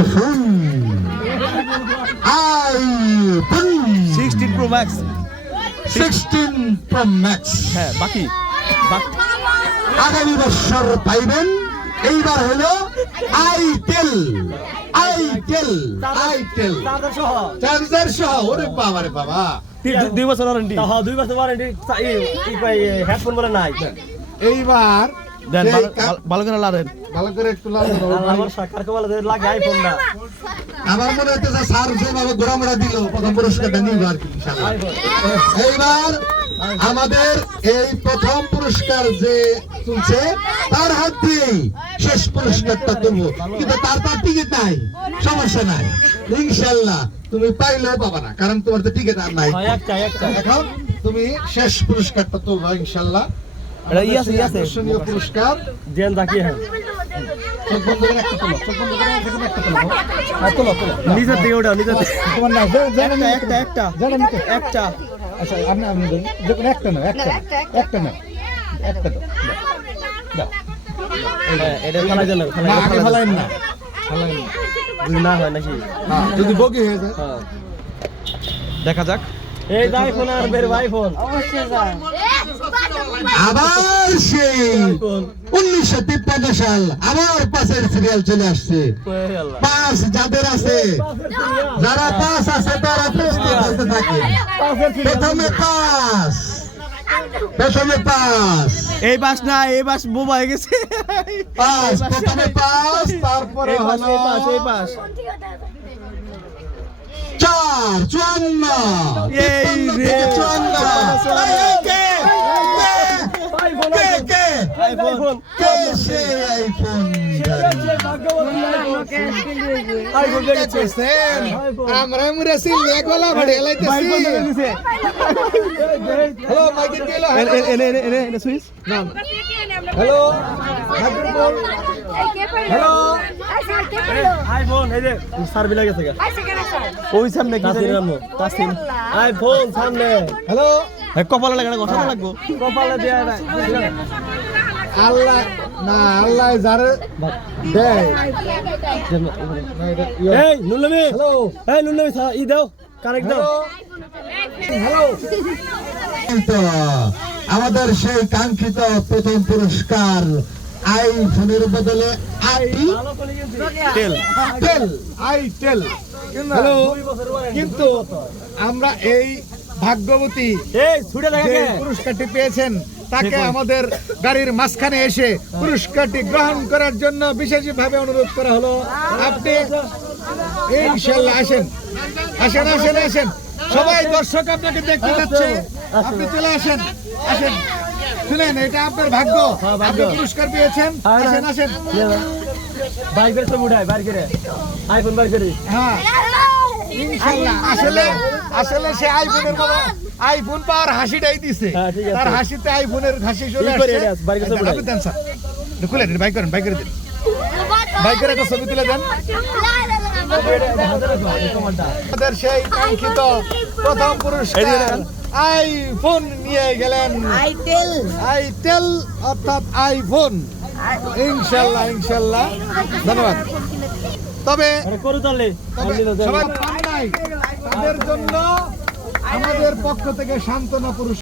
16 Pro Max 16 Pro Max হ্যাঁ বাকি আগামী বছর পাইবেন। এইবার হলো আইটেল চার্জার সহ। ওরে বাবা রে বাবা, 2 বছর ওয়ারেন্টি। হ্যাঁ 2 বছর ওয়ারেন্টি। হেডফোন বলে নাই। এইবার দেন ভালো করে লাড়েন। ভালো করে একটু লাগানো। আমার সরকার কে বলে লাগে আইফোন না। আমার মনে হচ্ছে স্যার যেভাবে ঘোরামোড়া দিল প্রথম পুরস্কারটা নিব আর কি ইনশাআল্লাহ। এইবার আমাদের এই প্রথম পুরস্কার যে তুলছে তার হাত দিয়েই শেষ পুরস্কারটা তুলবো, কিন্তু তার টিকিট নাই, সমস্যা নাই ইনশাআল্লাহ। তুমি পাইলেও পাবা না, কারণ তোমার তো টিকিট আর নাই। এখন তুমি শেষ পুরস্কারটা তুলবা ইনশাআল্লাহ। এটা আছে আকর্ষণীয় পুরস্কার। জেন তাকিয়ে হ্যাঁ চোখ বন্ধ করে একটা তোলো, চোখ বন্ধ করে একটা তোলো। আর তোলো। নিচে থেকে ওটা নিচে থেকে। তোমার না একটা আচ্ছা আপনি যে কোনো একটা না, একটা না, একটা তো দাও। এটা খেলা জন্য না, আগে ফেলাইন না। যদি না হয় নাকি যদি বগি হয়ে যায় দেখা যাক। এই আইফোন আর বের আইফোন আবার সেই 1953 সাল আবার পাশের সিরিয়াল চলে আসছে। পাস যাদের আছে, যারা পাস আছে তারা প্রশ্ন বলতে থাকে। প্রথমে পাস এই বাস না, এই বাস বোবা হয়ে গেছে। প্রথমে পাস, তারপরে হলো এই পাস 54 এই রে 54 কে সে আইফোন আমরা মুরাসিল লেগলা ভড়ে লাইতেছি। হ্যালো মাইকে দিলো। এনে সুইচ হ্যালো হ্যালো আইফোন এই যে সার্ভি লাগেছে গা ওই সামনে কি জানি তাসিম আইফোন সামনে হ্যালো কপালে লাগানো কথা লাগবো। কপালে দেয়া না আল্লাহ না, আল্লাহ যারে দেয়। এই নুনলবি হ্যালো এই নুনলবি ই দাও কানেক্ট দাও হ্যালো। তো আমাদের সেই কাঙ্ক্ষিত প্রথম পুরস্কার আইফোনের বদলে আইটেল। হ্যালো, কিন্তু আমরা এই ভাগ্যবতী এই ছুটে যে দেখে পুরস্কারটি পেয়েছেন তাকে আমাদের গাড়ির মাঝখানে এসে পুরস্কারটি গ্রহণ করার জন্য বিশেষভাবে অনুরোধ করা হলো। আপনি ইনশাআল্লাহ আসেন। সবাই দর্শক আপনাকে দেখতে যাচ্ছে, আপনি চলে আসেন। শুনেন, এটা আপনার ভাগ্য, আপনি পুরস্কার পেয়েছেন। আসেন বাইক বের করে উঠাই বাইর করে আইফোন বাইর করে হ্যাঁ ইনশাআল্লাহ। আসলে সে আইফোনের আইফোন পাওয়ার হাসিটাই দিছে। হ্যাঁ, ঠিক আছে। তার হাসিতে আইফোনের হাসি চলে করে আসছে। বাইক করে উঠাই। আপনি দেন স্যার, খুলে দেন, বাইক করে দেন, বাইকের একটা ছবি তুলে দেন। আমাদের সেই কাঙ্ক্ষিত প্রথম পুরস্কার আইফোন নিয়ে গেলেন আইটেল অর্থাৎ আইফোন। ইনশাআল্লাহ ধন্যবাদ। তবে করু তাহলে সবাই পান নাই, তাদের জন্য আমাদের পক্ষ থেকে সান্ত্বনা পুরস্কার।